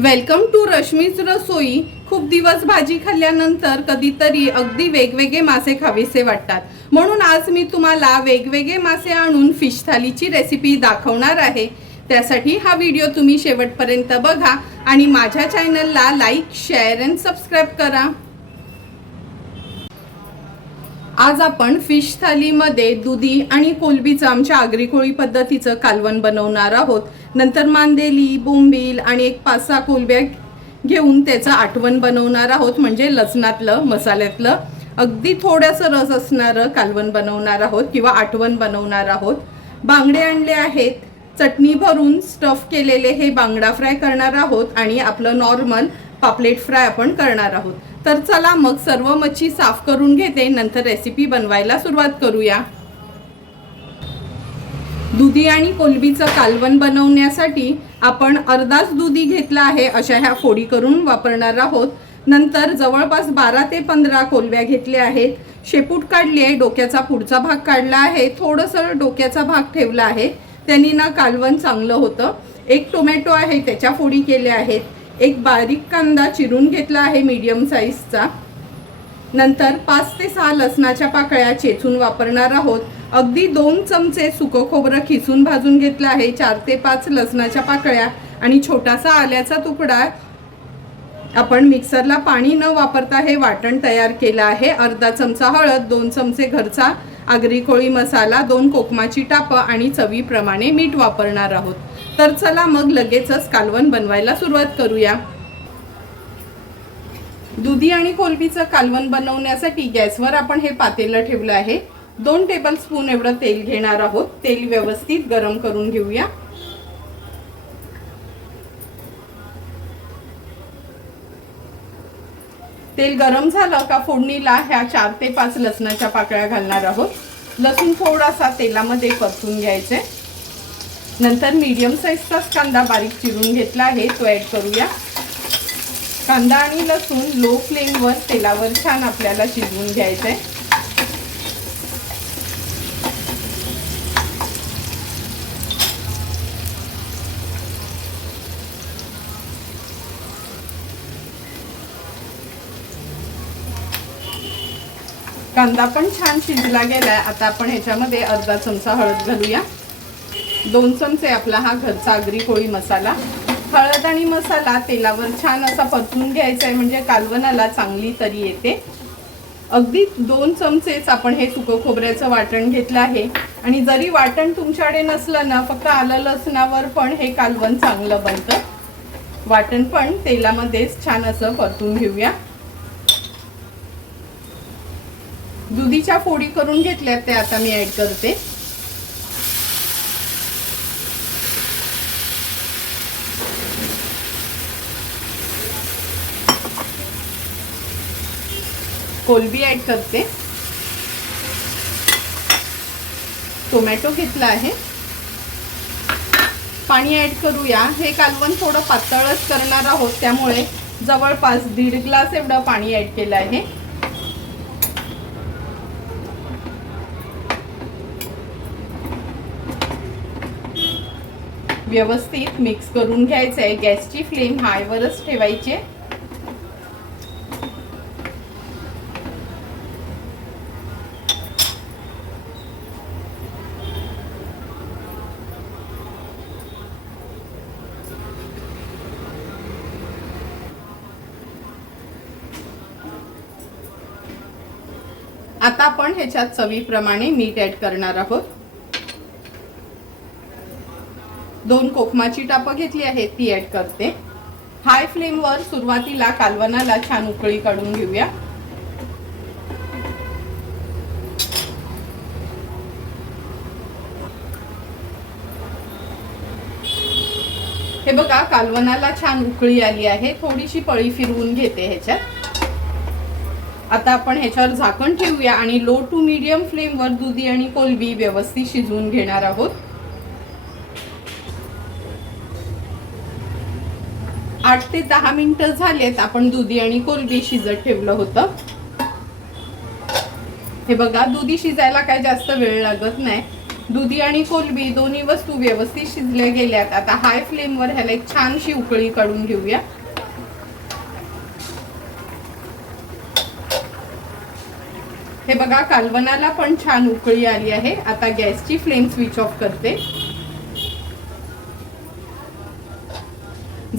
Welcome to रश्मीच रसोई. खूप दिवस भाजी खाल्ल्यानंतर कधीतरी अगदी वेगवेगळे मासे खावेसे वाटतात. म्हणून आज मी तुम्हाला वेगवेगळे मासे आणून फिश थालीची रेसिपी दाखवणार आहे. त्यासाठी हा व्हिडिओ तुम्ही शेवटपर्यंत बघा आणि माझ्या चॅनलला लाईक शेअर अँड सबस्क्राईब करा. आज आपण फिश थालीमध्ये दुधी आणि कोलबीचं आमच्या आगरी कोळी पद्धतीचं कालवण बनवणार आहोत. नंतर मांदेली बोंबील आणि एक पाच सहा कोलब्या घेऊन त्याचं आठवण बनवणार आहोत म्हणजे लसणातलं मसाल्यातलं. अगदी थोडंसं रस असणारं कालवण बनवणार आहोत किंवा आठवण बनवणार आहोत. बांगडे आणले आहेत. चटणी भरून स्टफ केलेले हे बांगडा फ्राय करणार आहोत आणि आपलं नॉर्मल पापलेट फ्राय आपण करणार आहोत. तर चला मग सर्व मच्छी साफ करून घेते. नंतर रेसिपी बनवायला सुरुवात करूया. दुधी आणि कोलबीचं कालवण बनवण्यासाठी आपण अर्धाच दुधी घेतला आहे. अशा ह्या फोडी करून वापरणार आहोत. नंतर जवळपास बारा ते पंधरा कोलव्या घेतल्या आहेत. शेपूट काढली आहे. डोक्याचा पुढचा भाग काढला आहे. थोडंसं डोक्याचा भाग ठेवला आहे. त्यांनी ना कालवण चांगलं होतं. एक टोमॅटो आहे. त्याच्या फोडी केल्या आहेत. एक बारीक कांदा चिरून घेतला आहे मीडियम साईजचा नंतर पाच ते सहा लसणाच्या पाकळ्या चेचून वापरणार आहोत. अगदी दोन चमचे सुकं खोबरं खिसून भाजून घेतलं आहे. चार ते पाच लसणाच्या पाकळ्या आणि छोटासा आल्याचा तुकडा आपण मिक्सरला पाणी न वापरता हे वाटण तयार केलं आहे. अर्धा चमचा हळद दोन चमचे घरचा आगरी कोळी मसाला दोन कोकमाची टापं आणि चवीप्रमाणे मीठ वापरणार आहोत. तर चला मग लगेचच कालवण बनवायला सुरुवात करूया. दुधी आणि कोलबीचं कालवण बनवण्यासाठी गॅसवर आपण हे पातेलं ठेवलं आहे. दोन टेबल स्पून एवढं तेल घेणार आहोत. तेल व्यवस्थित गरम करून घेऊया. तेल गरम झालं का फोडणीला ह्या चार ते पाच लसणाच्या पाकळ्या घालणार आहोत. लसूण थोडासा तेलामध्ये परतून घ्यायचे. नंतर मीडियम साईजचाच कांदा बारीक चिरून घेतला आहे. तो ॲड करूया. कांदा आणि लसूण लो फ्लेमवर तेलावर छान आपल्याला शिजवून घ्यायचं आहे कांदा पण छान शिजला गेलाय. आता आपण ह्याच्यामध्ये अर्धा चमचा हळद घालूया. दोन चमचे आपला हा घरचा आगरी कोळी मसाला. हळद आणि मसाला तेलावर छान असा परतून घ्यायचा आहे म्हणजे कालवणाला चांगली तरी येते. अगदी दोन चमचेच आपण हे सुकं खोबऱ्याचं वाटण घेतलं आहे. आणि जरी वाटण तुमच्याकडे नसलं ना फक्त आलं लसणावर पण हे कालवण चांगलं बनतं. वाटण पण तेलामध्येच छान असं परतून घेऊया. दुधीच्या फोडी करून घेतल्यात ते आता मी ऍड करते. कोलबी ऍड करते. टोमॅटो घेतला आहे. पाणी ऍड करूया. हे कालवण थोडं पातळच करणार आहोत त्यामुळे जवळपास दीड ग्लास एवढं पाणी ऍड केलं आहे. व्यवस्थित मिक्स करून घ्यायचं आहे गॅसची फ्लेम हायवरच ठेवायची आता आपण ह्याच्यात चवीप्रमाणे मीठ ऍड करणार आहोत. दोन कोकमाची टापं घेतली आहे ती ऍड करते. हाय फ्लेमवर सुरुवातीला कालवणाला छान उकळी काढून घेऊया. हे बघा कालवणाला छान उकळी आली आहे. थोडीशी पळी फिरवून घेते ह्याच्यात. आता आपण ह्याच्यावर झाकण ठेवूया आणि लो टू मीडियम फ्लेमवर दुधी आणि कोलबी व्यवस्थित शिजवून घेणार आहोत. आठ ते दहा मिनिटं झालेत आपण दुधी आणि कोलबी शिजत ठेवलं होतं. हे बघा दुधी शिजायला काय जास्त वेळ लागत नाही. दुधी आणि कोलबी दोन्ही वस्तू व्यवस्थित शिजल्या गेल्यात. आता हाय फ्लेमवर ह्याला एक छानशी उकळी काढून घेऊया. हे बघा कालवनाला पण छान उकळी आली आहे. आता गॅसची फ्लेम स्विच ऑफ करते.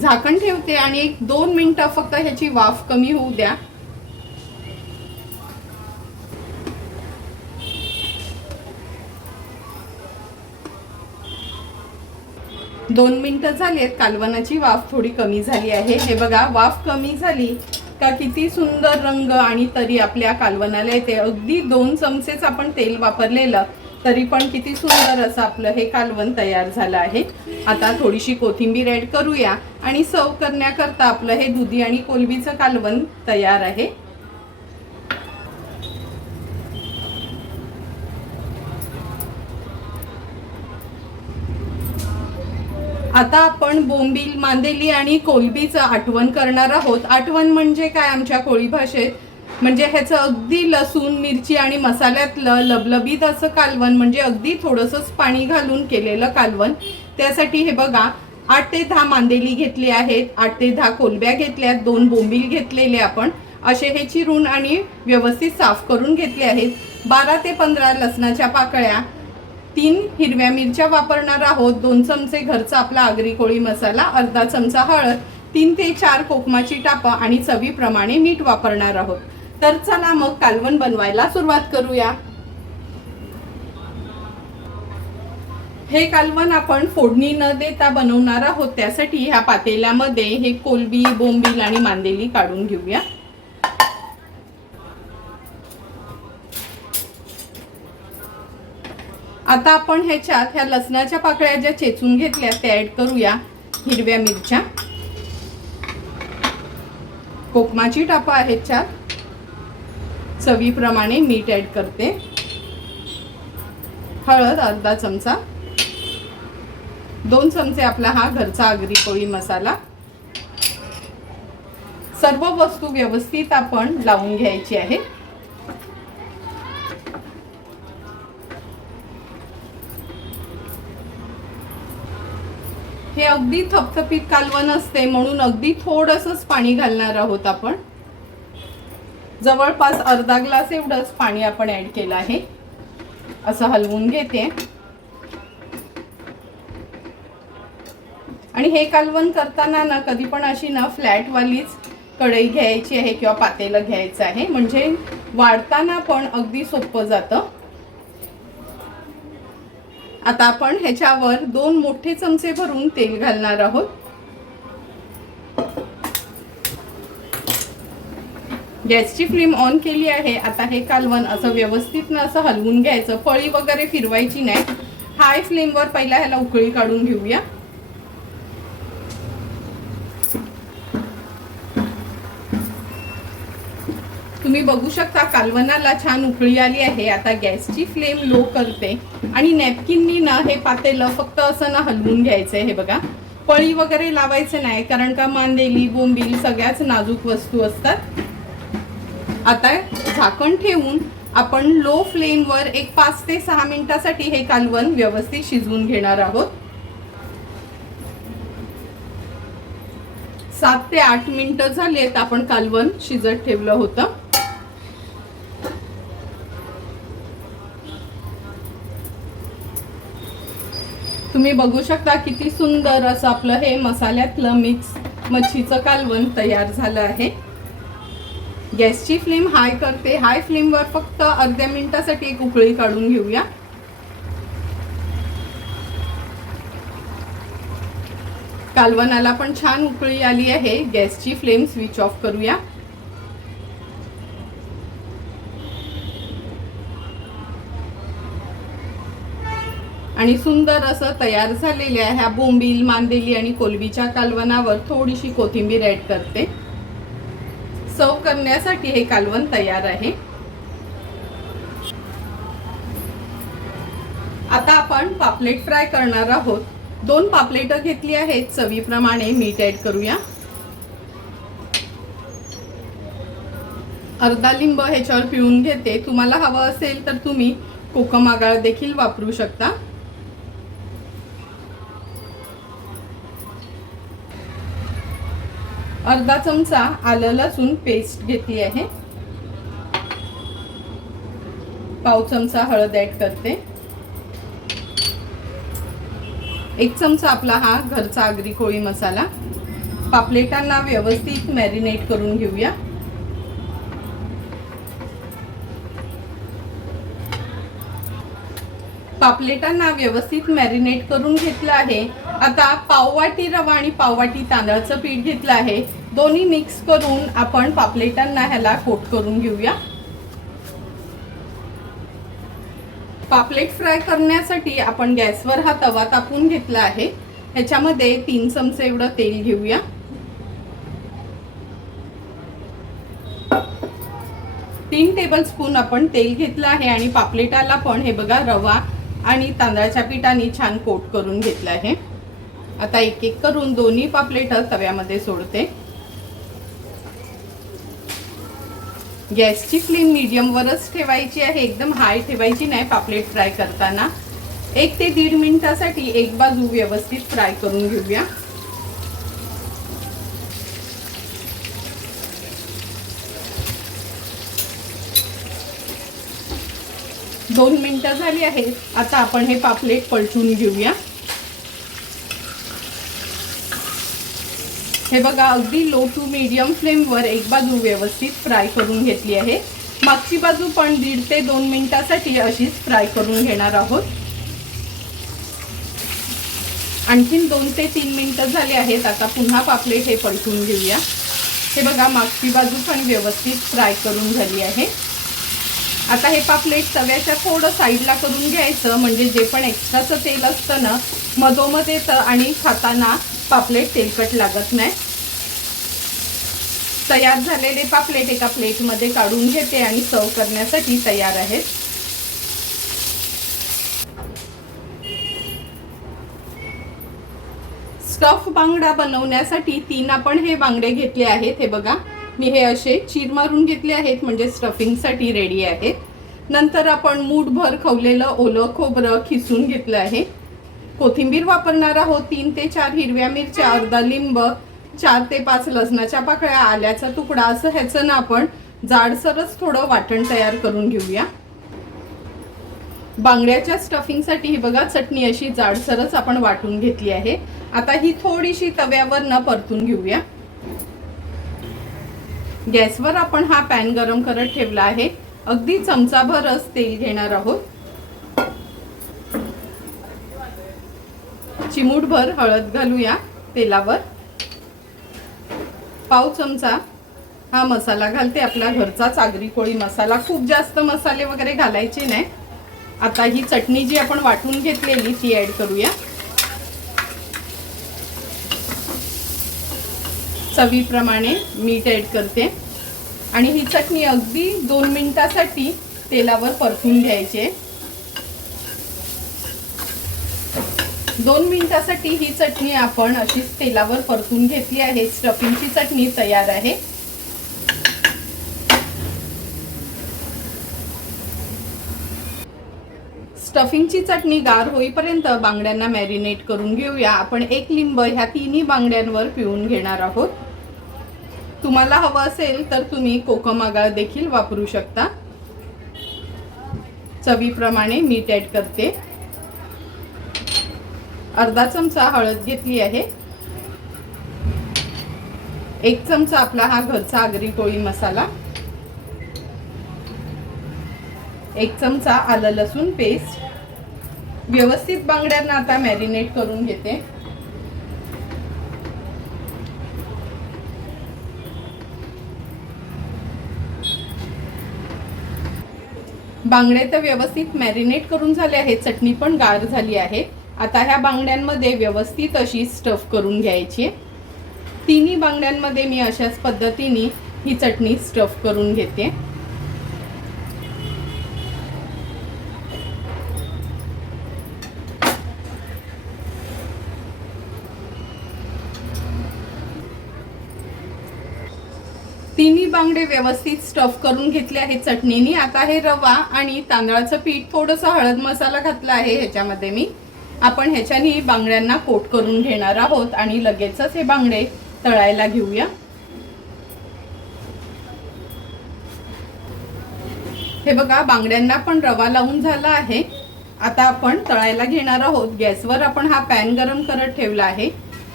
झाकण ठेवते आणि एक दोन मिनिटं फक्त ह्याची वाफ कमी होऊ द्या. दोन मिनिटं आहेत कालवनाची वाफ थोडी कमी झाली आहे. हे बघा वाफ कमी झाली. का किती सुंदर रंग आणि तरी आपल्या कालवनाला येते अगदी दोन चमचेच आपण तेल वापरलेलं तरी पण किती सुंदर असं आपलं हे कालवण तयार झालं आहे. आता थोडीशी कोथिंबीर ऍड करूया आणि सर्व करण्याकरता आपलं हे दुधी आणि कोलबीचं कालवण तयार आहे. आता आपण बोंबील मांदेली आणि कोलबीचं आठवण करणार आहोत. आठवण म्हणजे काय आमच्या कोळी भाषेत? म्हणजे ह्याचं अगदी लसूण मिरची आणि मसाल्यातलं लबलबीत असं कालवण म्हणजे अगदी थोडंसंच पाणी घालून केलेलं कालवण. त्यासाठी हे बघा आठ ते दहा मांदेली घेतली आहेत आठ ते दहा कोलब्या घेतल्यात दोन बोंबील घेतलेले आपण. असे हे चिरून आणि व्यवस्थित साफ करून घेतले आहेत. बारा ते पंधरा लसणाच्या पाकळ्या तीन हिरव्या मिरच्या वापरणार आहोत. दोन चमचे घरचा आपला आगरी कोळी मसाला अर्धा चमचा हळद तीन ते चार कोकमाची टापं आणि चवीप्रमाणे मीठ वापरणार आहोत. तर चला मग कालवण बनवायला सुरुवात करूया. हे कालवण आपण फोडणी न देता बनवणार आहोत. त्यासाठी ह्या पातेल्यामध्ये हे कोलबी बोंबील आणि मांदेली काढून घेऊया. आता आपण ह्याच्यात ह्या लसणाच्या पाकळ्या ज्या चेचून घेतल्या त्या ऍड करूया. हिरव्या मिरच्या. कोकमाची टापं आहेत चार चवीप्रमाणे मीठ ऍड करते. हळद अर्धा चमचा. दोन चमचे आपला हा घरचा आगरी पोळी मसाला. सर्व वस्तू व्यवस्थित आपण लावून घ्यायची आहे. हे अगदी थपथपीत कालवण असते म्हणून अगदी थोडंसंच पाणी घालणार आहोत आपण. जवळपास अर्धा ग्लास एवढंच पाणी आपण ऍड केलं आहे. असं हलवून घेते. आणि हे कालवण करताना ना कधी पण अशी ना फ्लॅटवालीच कढई घ्यायची आहे किंवा पातेलं घ्यायचं आहे. म्हणजे वाढताना पण अगदी सोपं जातं. आता आपण ह्याच्यावर दोन मोठे चमचे भरून तेल घालणार आहोत. गॅसची फ्लेम ऑन केली आहे. आता हे कालवण असं व्यवस्थित ना असं हलवून घ्यायचं. फळी वगैरे फिरवायची नाही. हाय फ्लेमवर पहिला ह्याला उकळी काढून घेऊया. तुम्ही बघू शकता कालवनाला छान उकळी आली आहे. आता गॅसची फ्लेम लो करते. आणि नॅपकिननी ना हे पातेलं फक्त असं ना हलवून घ्यायचं हे बघा. पळी वगैरे लावायचं नाही कारण का मांदेली बोंबील सगळ्याच नाजूक वस्तू असतात. आता झाकण ठेवून आपण लो फ्लेमवर एक पाच ते सहा मिनिटासाठी हे कालवण व्यवस्थित शिजवून घेणार आहोत. सात ते आठ मिनिटं झालेत आपण कालवण शिजत ठेवलं होतं. तुम्ही बघू शकता किती सुंदर असं आपलं हे मसाल्यातलं मिक्स मच्छीचं कालवण तयार झालं आहे. गॅसची फ्लेम हाय करते. हाय फ्लेमवर फक्त अर्ध्या मिनिटासाठी एक उकळी काढून घेऊया. कालवनाला पण छान उकळी आली आहे. गॅसची फ्लेम स्विच ऑफ करूया. आणि सुंदर असं तयार झालेल्या ह्या बोंबील मांदेली आणि कोलबीच्या कालवनावर थोडीशी कोथिंबीर ऍड करते. सर्व करण्यासाठी हे कालवण तयार आहे. आता आपण पापलेट फ्राय करणार आहोत. दोन पापलेट घेतली आहेत. चवीप्रमाणे मीठ ऍड करूया. अर्धा लिंब ह्याच्यावर पिळून घेते. तुम्हाला हवं असेल तर तुम्ही कोकम आगाळ देखील वापरू शकता. अर्धा चमचा आलं लसूण पेस्ट घेतली आहे. पाव चमचा हळद ॲड करते. एक चमचा आपला हा घरचा आगरी कोळी मसाला. पापलेटांना व्यवस्थित मॅरिनेट करून घेऊया. पापलेटांना व्यवस्थित मॅरिनेट करून घेतलं आहे. आता पाववाटी रवा आणि पाववाटी तांदळाचं पीठ घेतलं आहे. दोन्ही मिक्स करून आपण पापलेटांना ह्याला कोट करून घेऊया. पापलेट फ्राय करण्यासाठी आपण गॅसवर हा तवा तापून घेतला आहे. ह्याच्यामध्ये तीन चमचे एवढं तेल घेऊया. तीन टेबलस्पून आपण तेल घेतलं आहे आणि पापलेटाला पण हे बघा रवा आणि तांदळाच्या पिठाने छान कोट करून घेतलं आहे. आता एक एक करून दोन्ही पापलेट तव्यामध्ये सोडते. गॅसची फ्लेम मिडियमवरच ठेवायची आहे. एकदम हाय ठेवायची नाही पापलेट फ्राय करताना. एक ते दीड मिनिटासाठी एक बाजू व्यवस्थित फ्राय करून घेऊया. दोन मिनिटं झाली आहेत. आता आपण हे पापलेट पलटून घेऊया. हे बघा अगदी लो टू मीडियम फ्लेमवर एक बाजू व्यवस्थित फ्राय करून घेतली आहे. मागची बाजू पण दीड ते दोन मिनिटासाठी अशीच फ्राय करून घेणार आहोत. आणखीन दोन ते तीन मिनिटं झाली आहेत. आता पुन्हा पापलेट हे पलटून घेऊया. हे बघा मागची बाजू पण व्यवस्थित फ्राय करून झाली आहे. आता हे पापलेट तव्याच्या थोडं साईडला करून घ्यायचं म्हणजे जे पण एक्स्ट्राचं तेल असतं ना मधोमध येतं आणि खाताना पापलेट तेलकट लागत नाही. तयार झालेले पापलेट एका प्लेटमध्ये काढून घेते आणि सर्व करण्यासाठी तयार आहेत स्टफ बांगडा बनवण्यासाठी तीन आपण हे बांगडे घेतले आहेत हे बघा. मी हे असे चीर मारून घेतले आहेत म्हणजे स्टफिंगसाठी रेडी आहेत. नंतर आपण मूठभर खवलेलं ओलं खोबरं खिसून घेतलं आहे. कोथिंबीर वापरणार आहोत तीन ते चार हिरव्या मिरच्या अर्धा लिंब चार ते पाच लसणाच्या पाकळ्या आल्याचा तुकडा असं ह्याचं ना आपण जाडसरच थोडं वाटण तयार करून घेऊया. बांगड्याच्या स्टफिंगसाठी ही बघा चटणी अशी जाडसरच आपण वाटून घेतली आहे. आता ही थोडीशी तव्यावर न परतून घेऊया. गॅसवर आपण हा पॅन गरम करत ठेवला आहे. अगदी चमचाभरच तेल घेणार आहोत. चिमूटभर हळद घालूया तेलावर. पाव चमचा हा मसाला घालते. आपला घरचा चागरी कोळी मसाला. खूप जास्त मसाले वगैरे घालायचे नाही. आता ही चटणी जी आपण वाटून घेतलेली ती ऍड करूया. चवीप्रमाणे मीठ ॲड करते. आणि ही चटणी अगदी दोन मिनिटासाठी तेलावर परतून घ्यायची आहे. दोन मिनिटासाठी ही चटणी आपण अशीच तेलावर परतून घेतली आहे. स्टफिंगची चटणी तयार आहे. स्टफिंगची चटणी गार होईपर्यंत बांगड्यांना मॅरिनेट करून घेऊया. आपण एक लिंब ह्या तिन्ही बांगड्यांवर पिळून घेणार आहोत. तुम्हाला हवं असेल तर तुम्ही कोकम आगाळ देखील वापरू शकता. चवीप्रमाणे मीठ ॲड करते. अर्धा चमचा हळद घेतली आहे. एक चमचा आपला हा घरचा आगरी कोळी मसाला. एक चमचा आलं लसूण पेस्ट व्यवस्थित बांगड्यांना आता मॅरिनेट करून घेते. बांगडे तर व्यवस्थित मॅरिनेट करून झाले आहेत. चटणी पण गार झाली आहे. आता ह्या बांगड्यांमध्ये व्यवस्थित अशी स्टफ करून घ्यायची तिन्ही बांगड्यांमध्ये मी अशाच पद्धतीने ही चटणी स्टफ करून घेते. मी व्यवस्थित स्टफ करून घेतले आहेत चटणीनी. आता हे रवा आणि तांदळाचं पीठ थोडंसं हळद मसाला घातला आहे ह्याच्यामध्ये मी. आपण ह्याच्यानी बांगड्यांना कोट करून घेणार आहोत आणि लगेचच हे बांगडे तळायला घेऊया. हे बघा बांगड्यांना पण रवा लावून झाला आहे. आता आपण तळायला घेणार आहोत. गॅसवर आपण हा पॅन गरम करत ठेवला आहे.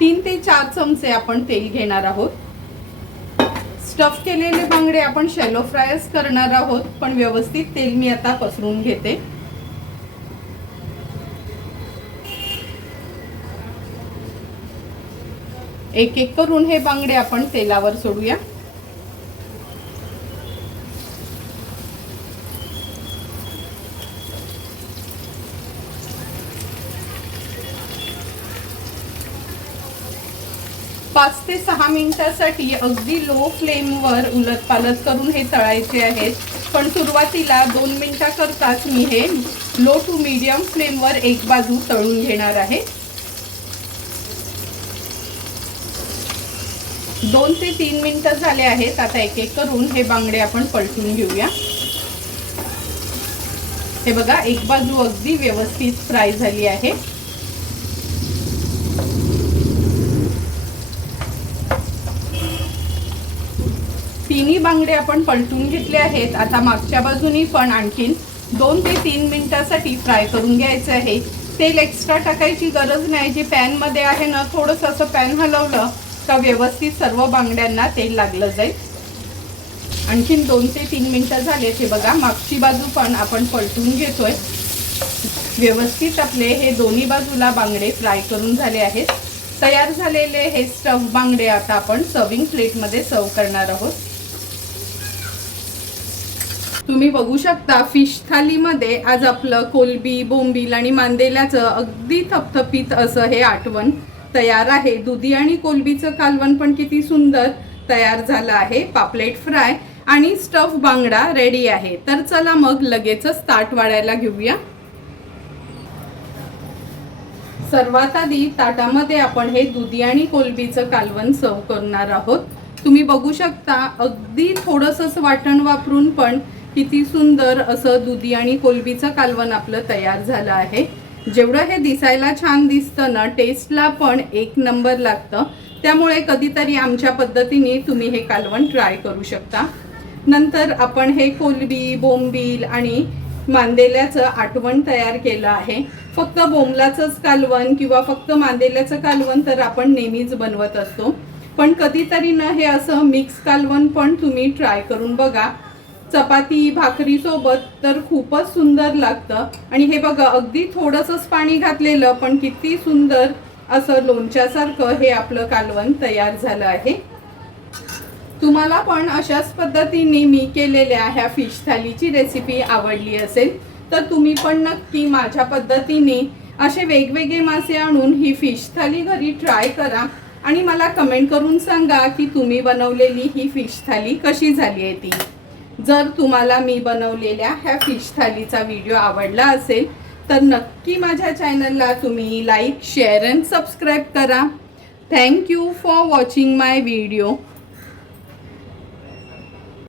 तीन ते चार चमचे आपण तेल घेणार आहोत. स्टफ केलेले बांगडे आपण शॅलो फ्रायच करणार आहोत पण व्यवस्थित तेल मी आता पसरून घेते. एक एक करून हे बांगडे आपण तेलावर सोडूया. पाच ते सहा मिनिटासाठी अगदी लो फ्लेमवर उलट पालट करून हे तळायचे आहेत पण सुरुवातीला दोन मिनिटाकरताच मी हे लो टू मीडियम फ्लेमवर एक बाजू तळून घेणार आहे. दोन ते तीन मिनिटं झाले आहेत. आता एक एक करून हे बांगडे आपण पलटून घेऊया. हे बघा एक बाजू अगदी व्यवस्थित फ्राय झाली आहे. तिन्ही बांगडे आपण पलटून घेतले आहेत. आता मागच्या बाजूनी पण आणखीन दोन ते तीन मिनिटासाठी फ्राय करून घ्यायचं आहे. तेल एक्स्ट्रा टाकायची गरज नाही. जे पॅनमध्ये आहे ना थोडंसं असं पॅन हलवलं का व्यवस्थित सर्व बांगड्यांना तेल लागलं जाईल. आणखीन दोन ते तीन मिनटं झाले हे बघा मागची बाजू पण आपण पलटून घेतोय. व्यवस्थित आपले हे दोन्ही बाजूला बांगडे फ्राय करून झाले आहेत. तयार झालेले हे स्टफ बांगडे आता आपण सर्विंग प्लेटमध्ये सर्व करणार आहोत. तुम्ही बघू शकता फिश थालीमध्ये आज आपलं कोलबी बोंबील आणि मांदेल्याचं अगदी थपथपीत असं हे आठवण तयार आहे. दुधी आणि कोलबीचं कालवण पण किती सुंदर तयार झालं आहे. पापलेट फ्राय आणि स्टफ बांगडा रेडी आहे. तर चला मग लगेचच ताट वाढायला घेऊया. सर्वात आधी ताटामध्ये आपण हे दुधी आणि कोलबीचं कालवण सर्व करणार आहोत. तुम्ही बघू शकता अगदी थोडंसंच वाटण वापरून पण किती सुंदर असं दुधी आणि कोलबीचं कालवण आपलं तयार झालं आहे. जेवढं हे दिसायला छान दिसतं ना टेस्टला पण एक नंबर लागतं. त्यामुळे कधीतरी आमच्या पद्धतीने तुम्ही हे कालवण ट्राय करू शकता. नंतर आपण हे कोलबी बोंबील आणि मांदेल्याचं आठवण तयार केलं आहे. फक्त बोंबलाचंच कालवण किंवा फक्त मांदेल्याचं कालवण तर आपण नेहमीच बनवत असतो. पण कधीतरी ना हे असं मिक्स कालवण पण तुम्ही ट्राय करून बघा. चपाती भाकरी सोबत तर खूपच सुंदर लागतं. आणि हे बघा अगदी थोडंसंच पाणी घातलेलं पण किती सुंदर असं लोणच्यासारखं हे आपलं कालवण तयार झालं आहे. तुम्हाला पण अशाच पद्धतीने मी केलेल्या ह्या फिश थालीची रेसिपी आवडली असेल तर तुम्ही पण नक्की माझ्या पद्धतीने असे वेगवेगळे मासे आणून ही फिश थाली घरी ट्राय करा. आणि मला कमेंट करून सांगा की तुम्ही बनवलेली ही फिश थाली कशी झाली आहे ती. जर तुम्हाला मी बनवलेल्या ह्या फिश थालीचा व्हिडिओ आवडला असेल तर नक्की माझ्या चॅनलला तुम्ही लाईक शेअर अँड सबस्क्राईब करा. Thank you for watching my video